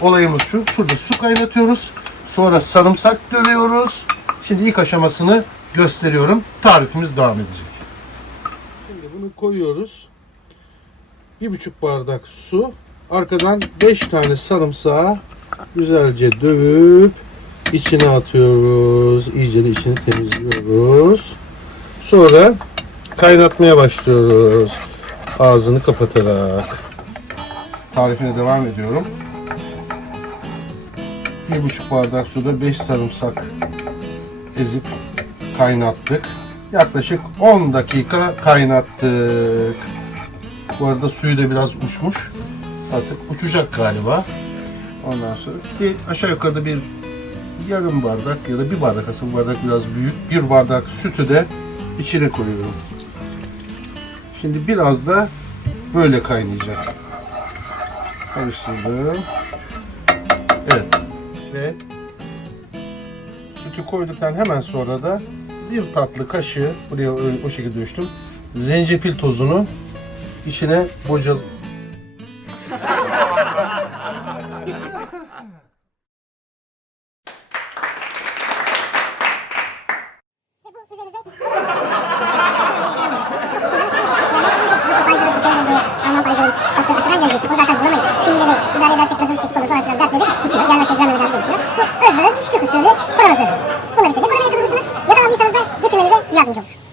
olayımız şu. Şurada su kaynatıyoruz. Sonra sarımsak dövüyoruz. Şimdi ilk aşamasını gösteriyorum. Tarifimiz devam edecek. Şimdi bunu koyuyoruz. Bir buçuk bardak su. Arkadan beş tane sarımsağı güzelce dövüp içine atıyoruz. İyice içini temizliyoruz. Sonra kaynatmaya başlıyoruz. Ağzını kapatarak. Tarifine devam ediyorum. Bir buçuk bardak suda 5 sarımsak ezip kaynattık. Yaklaşık 10 dakika kaynattık. Bu arada suyu da biraz uçmuş. Artık uçacak galiba. Ondan sonra bir aşağı yukarıda bir yarım bardak ya da bir bardak aslında bardak biraz büyük. Bir bardak sütü de içine koyuyorum. Şimdi biraz da böyle kaynayacak. Karıştırdım. Sütü koyduktan hemen sonra da bir tatlı kaşığı buraya o şekilde ölçtüm. Zencefil tozunu içine aşıdan gelecek. O zaten bulamayız. Şimdi de idare edersek gözümüz çekik olur sonra yardımcı olur.